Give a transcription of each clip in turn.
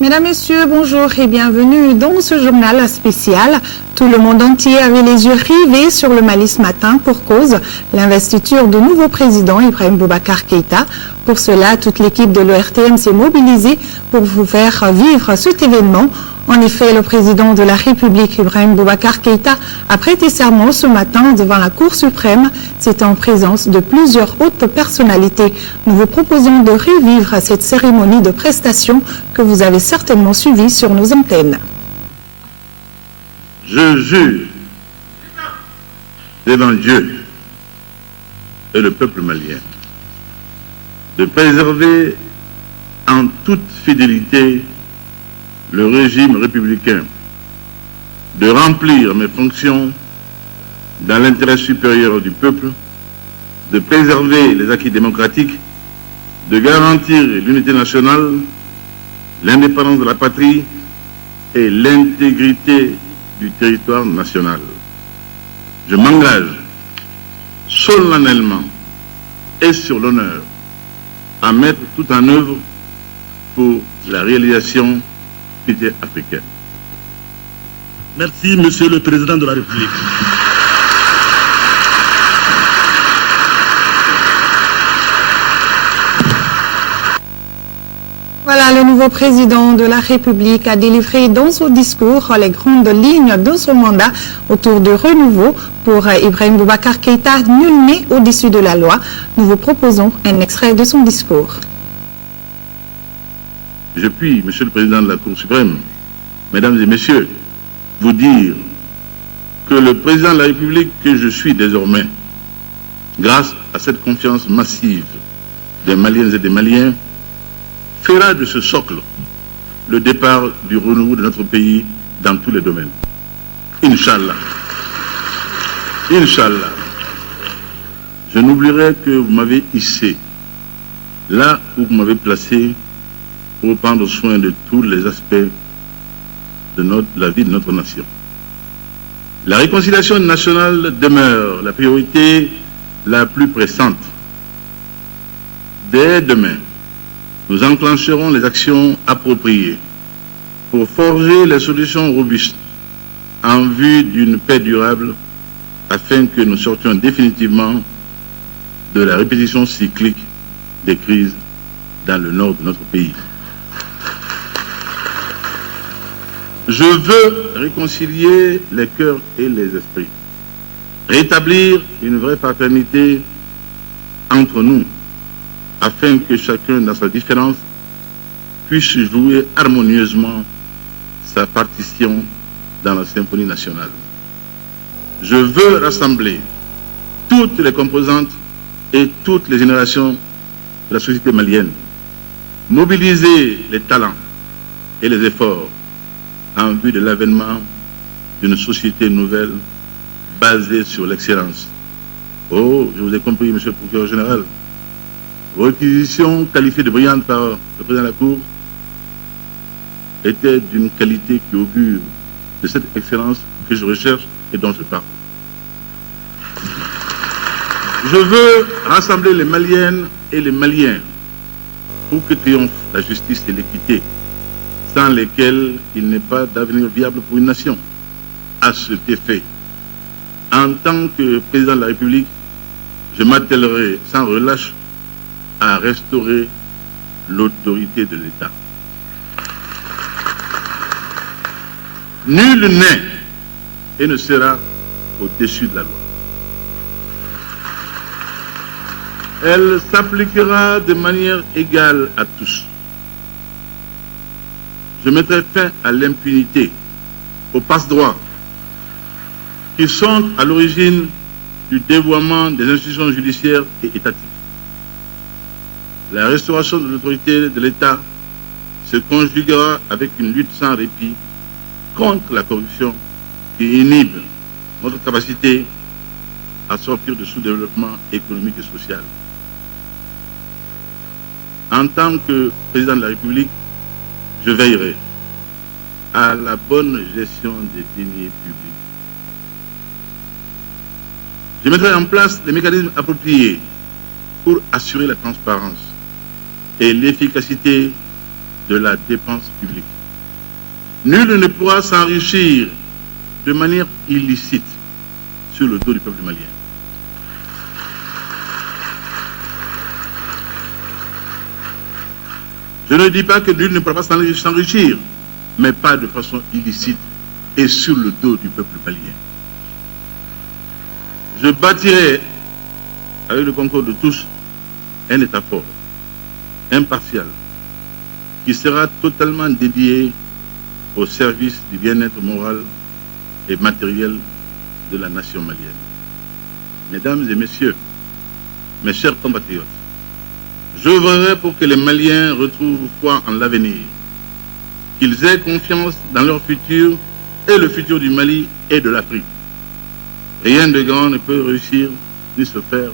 Mesdames, Messieurs, bonjour et bienvenue dans ce journal spécial. Tout le monde entier avait les yeux rivés sur le Mali ce matin pour cause l'investiture du nouveau président Ibrahim Boubacar Keïta. Pour cela, toute l'équipe de l'ORTM s'est mobilisée pour vous faire vivre cet événement. En effet, le président de la République, Ibrahim Boubacar Keïta, a prêté serment ce matin devant la Cour suprême. C'était en présence de plusieurs hautes personnalités. Nous vous proposons de revivre cette cérémonie de prestation que vous avez certainement suivie sur nos antennes. Je jure devant Dieu et le peuple malien de préserver en toute fidélité le régime républicain, de remplir mes fonctions dans l'intérêt supérieur du peuple, de préserver les acquis démocratiques, de garantir l'unité nationale, l'indépendance de la patrie et l'intégrité du territoire national. Je m'engage solennellement et sur l'honneur à mettre tout en œuvre pour la réalisation africaine. Merci, Monsieur le Président de la République. Voilà, le nouveau président de la République a délivré dans son discours les grandes lignes de son mandat autour du renouveau. Pour Ibrahim Boubacar Keïta, nul n'est au-dessus de la loi. Nous vous proposons un extrait de son discours. Je puis, Monsieur le Président de la Cour suprême, Mesdames et Messieurs, vous dire que le Président de la République que je suis désormais, grâce à cette confiance massive des Maliennes et des Maliens, fera de ce socle le départ du renouveau de notre pays dans tous les domaines. Inch'Allah. Inch'Allah. Je n'oublierai que vous m'avez hissé là où vous m'avez placé pour prendre soin de tous les aspects de la vie de notre nation. La réconciliation nationale demeure la priorité la plus pressante. Dès demain, nous enclencherons les actions appropriées pour forger les solutions robustes en vue d'une paix durable afin que nous sortions définitivement de la répétition cyclique des crises dans le nord de notre pays. Je veux réconcilier les cœurs et les esprits, rétablir une vraie fraternité entre nous, afin que chacun, dans sa différence, puisse jouer harmonieusement sa partition dans la symphonie nationale. Je veux rassembler toutes les composantes et toutes les générations de la société malienne, mobiliser les talents et les efforts en vue de l'avènement d'une société nouvelle basée sur l'excellence. Oh, je vous ai compris, Monsieur le Procureur général. Vos réquisitions qualifiées de brillantes par le Président de la Cour étaient d'une qualité qui augure de cette excellence que je recherche et dont je parle. Je veux rassembler les Maliennes et les Maliens pour que triomphe la justice et l'équité, sans lesquelles il n'est pas d'avenir viable pour une nation. À cet effet, en tant que président de la République, je m'attellerai sans relâche à restaurer l'autorité de l'État. Nul n'est et ne sera au-dessus de la loi. Elle s'appliquera de manière égale à tous. Je mettrai fin à l'impunité, aux passe-droits, qui sont à l'origine du dévoiement des institutions judiciaires et étatiques. La restauration de l'autorité de l'État se conjuguera avec une lutte sans répit contre la corruption qui inhibe notre capacité à sortir du sous-développement économique et social. En tant que président de la République, je veillerai à la bonne gestion des deniers publics. Je mettrai en place des mécanismes appropriés pour assurer la transparence et l'efficacité de la dépense publique. Nul ne pourra s'enrichir de manière illicite sur le dos du peuple malien. Je ne dis pas que nul ne pourra pas s'enrichir, mais pas de façon illicite et sur le dos du peuple malien. Je bâtirai, avec le concours de tous, un État fort, impartial, qui sera totalement dédié au service du bien-être moral et matériel de la nation malienne. Mesdames et messieurs, mes chers compatriotes, j'œuvrerai pour que les Maliens retrouvent foi en l'avenir, qu'ils aient confiance dans leur futur et le futur du Mali et de l'Afrique. Rien de grand ne peut réussir ni se faire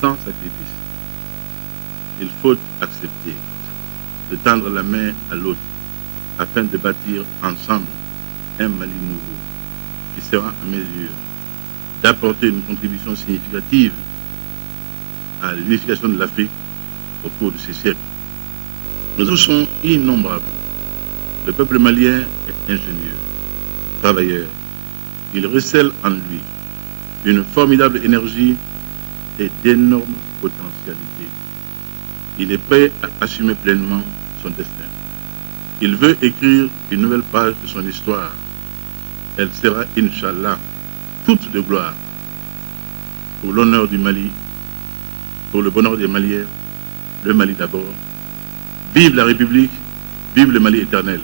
sans sacrifice. Il faut accepter de tendre la main à l'autre afin de bâtir ensemble un Mali nouveau qui sera en mesure d'apporter une contribution significative à l'unification de l'Afrique au cours de ces siècles. Nos atouts sont innombrables. Le peuple malien est ingénieux, travailleur. Il recèle en lui une formidable énergie et d'énormes potentialités. Il est prêt à assumer pleinement son destin. Il veut écrire une nouvelle page de son histoire. Elle sera, Inch'Allah, toute de gloire pour l'honneur du Mali, pour le bonheur des Maliens, le Mali d'abord. Vive la République, vive le Mali éternel.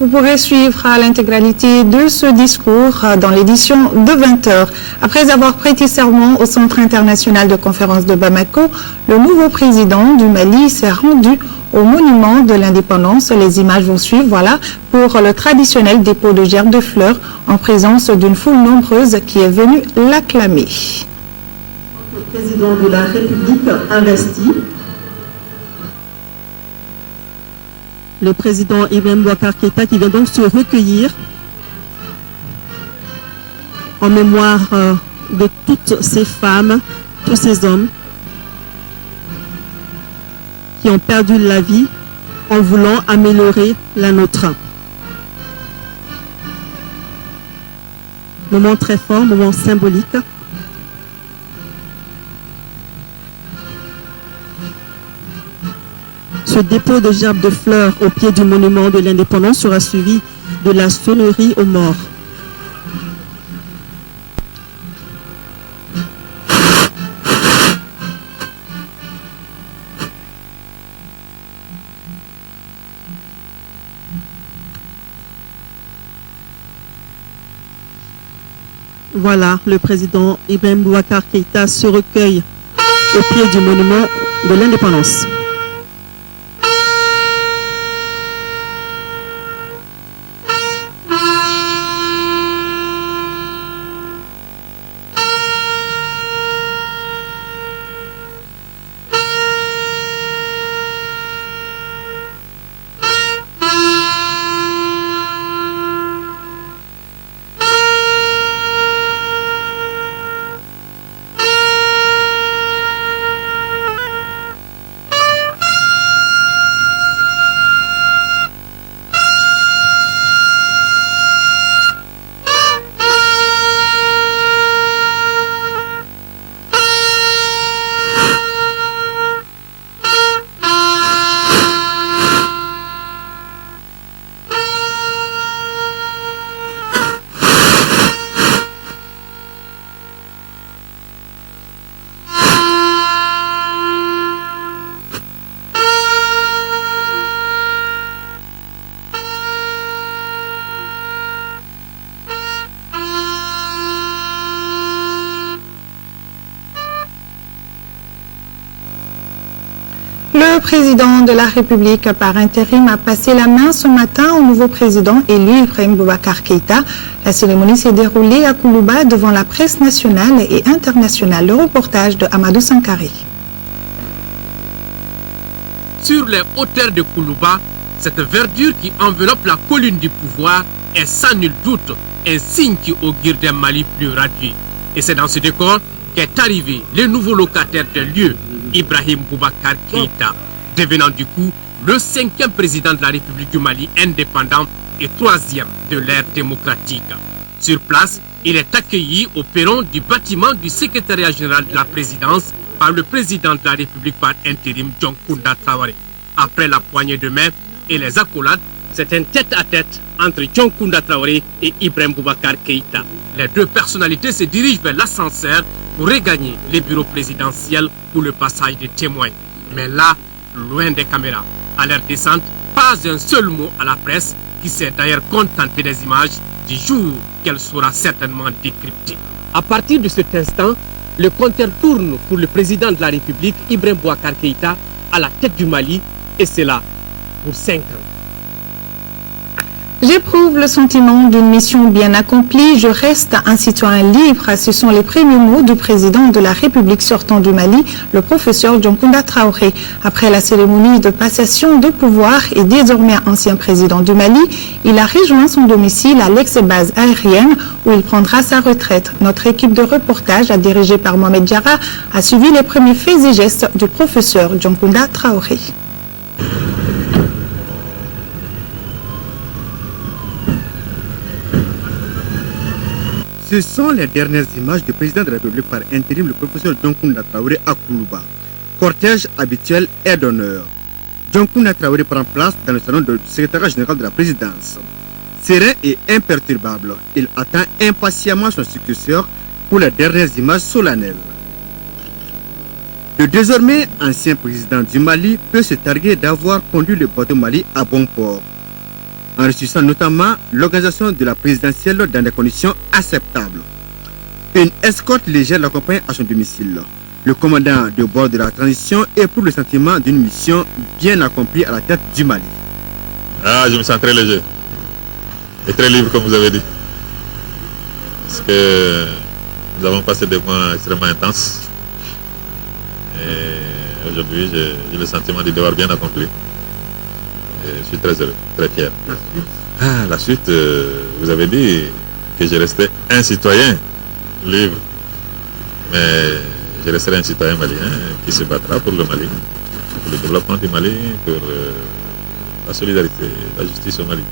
Vous pourrez suivre l'intégralité de ce discours dans l'édition de 20h. Après avoir prêté serment au Centre international de conférence de Bamako, le nouveau président du Mali s'est rendu au monument de l'indépendance. Les images vont suivre, voilà, pour le traditionnel dépôt de gerbes de fleurs en présence d'une foule nombreuse qui est venue l'acclamer. Le président de la République investi. Le président Ibrahim Boubacar Keïta qui vient donc se recueillir en mémoire de toutes ces femmes, tous ces hommes qui ont perdu la vie en voulant améliorer la nôtre. Moment très fort, moment symbolique. Ce dépôt de gerbes de fleurs au pied du monument de l'indépendance sera suivi de la sonnerie aux morts. Voilà, le président Ibrahim Boubacar Keïta se recueille au pied du monument de l'indépendance. Le président de la République par intérim a passé la main ce matin au nouveau président élu Ibrahim Boubacar Keïta. La cérémonie s'est déroulée à Koulouba devant la presse nationale et internationale. Le reportage de Amadou Sankari. Sur les hauteurs de Koulouba, cette verdure qui enveloppe la colline du pouvoir est sans nul doute un signe qui augure d'un Mali plus radieux. Et c'est dans ce décor qu'est arrivé le nouveau locataire des lieux, Ibrahim Boubacar Keïta, devenant du coup le 5e président de la République du Mali indépendant et 3e de l'ère démocratique. Sur place, il est accueilli au perron du bâtiment du secrétariat général de la présidence par le président de la République par intérim, John Kounda Traoré. Après la poignée de main et les accolades, c'est un tête-à-tête entre John Kounda Traoré et Ibrahim Boubacar Keïta. Les deux personnalités se dirigent vers l'ascenseur pour regagner les bureaux présidentiels pour le passage des témoins. Mais là, loin des caméras, à leur descente, pas un seul mot à la presse qui s'est d'ailleurs contentée des images du jour qu'elle sera certainement décryptée. À partir de cet instant, le compteur tourne pour le président de la République, Ibrahim Boubacar Keïta, à la tête du Mali, et c'est là pour 5 ans. J'éprouve le sentiment d'une mission bien accomplie. Je reste un citoyen libre. Ce sont les premiers mots du président de la République sortant du Mali, le professeur John Kounda Traoré. Après la cérémonie de passation de pouvoir et désormais ancien président du Mali, il a rejoint son domicile à l'ex-base aérienne où il prendra sa retraite. Notre équipe de reportage, dirigée par Mohamed Diarra, a suivi les premiers faits et gestes du professeur John Kounda Traoré. Ce sont les dernières images du président de la République par intérim, le professeur John Kounda Traoré à Koulouba. Cortège habituel et d'honneur. John Kounda Traoré prend place dans le salon du secrétariat général de la présidence. Serein et imperturbable, il attend impatiemment son successeur pour les dernières images solennelles. Le désormais ancien président du Mali peut se targuer d'avoir conduit le bateau Mali à bon port, enrichissant notamment l'organisation de la présidentielle dans des conditions acceptables. Une escorte légère l'accompagne à son domicile. Le commandant de bord de la transition éprouve le sentiment d'une mission bien accomplie à la tête du Mali. Je me sens très léger et très libre, comme vous avez dit. Parce que nous avons passé des mois extrêmement intenses. Et aujourd'hui, j'ai le sentiment du devoir bien accompli. Je suis très heureux, très fier. La suite, vous avez dit que je restais un citoyen libre. Mais je resterai un citoyen malien qui se battra pour le Mali, pour le développement du Mali, pour la solidarité, la justice au Mali.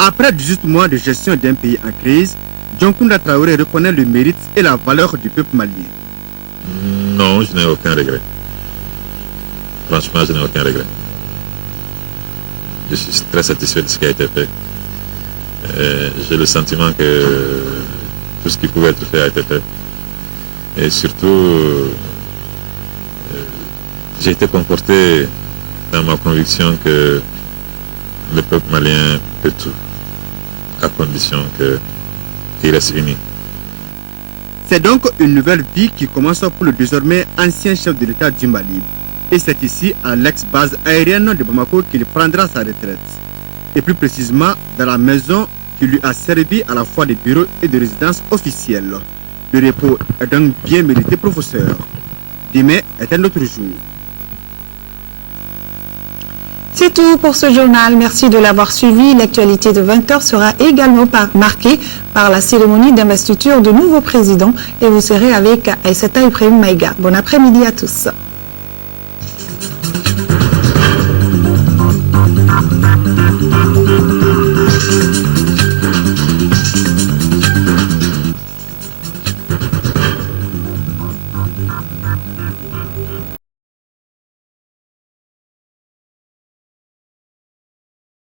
Après 18 mois de gestion d'un pays en crise, John Kounda Traoré reconnaît le mérite et la valeur du peuple malien. Non, je n'ai aucun regret. Franchement, je n'ai aucun regret. Je suis très satisfait de ce qui a été fait. J'ai le sentiment que tout ce qui pouvait être fait a été fait. Et surtout, j'ai été conforté dans ma conviction que le peuple malien peut tout, à condition qu'il reste uni. C'est donc une nouvelle vie qui commence pour le désormais ancien chef de l'État du Mali. Et c'est ici, à l'ex-base aérienne de Bamako, qu'il prendra sa retraite. Et plus précisément, dans la maison qui lui a servi à la fois de bureau et de résidence officielle. Le repos est donc bien mérité, professeur. Demain est un autre jour. C'est tout pour ce journal. Merci de l'avoir suivi. L'actualité de 20h sera également marquée par la cérémonie d'investiture de nouveau président et vous serez avec Aïssata Ibrahim Maïga. Bon après-midi à tous.